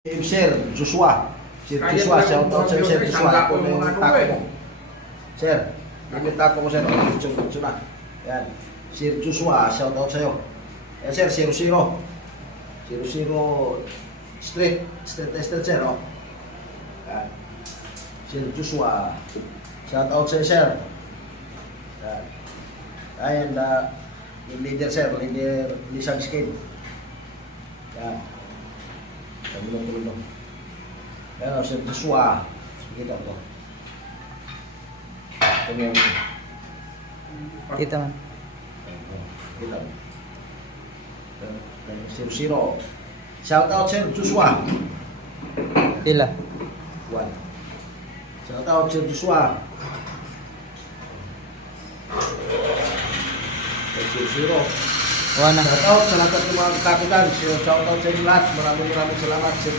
Sir Joshua. Sir Joshua, shout out sa'yo, Sir Joshua. Ako na yung tako mo. Sir, yung tako mo, Sir. Diretso na. Yan. Sir Joshua, shout out sa'yo. Yan, Sir, 00. 00 straight tester, Sir. Oh. Yan. Sir Joshua, shout out sa'yo, Sir. Yan. Ayan, yung leader, Sir. Leader Lisan Skin. Yan. Tulong. Ayan o, Sir Joshua. Kita ko. Ito yung... Kita man. Kita mo. 00. Shout out, Sir Joshua. Pila. 1. Shout out, Sir Joshua. 00. Wala na. Shout out sa lahat ng mga kapitan. Shout out sa inyo lahat. Maraming salamat, Sir Joshua.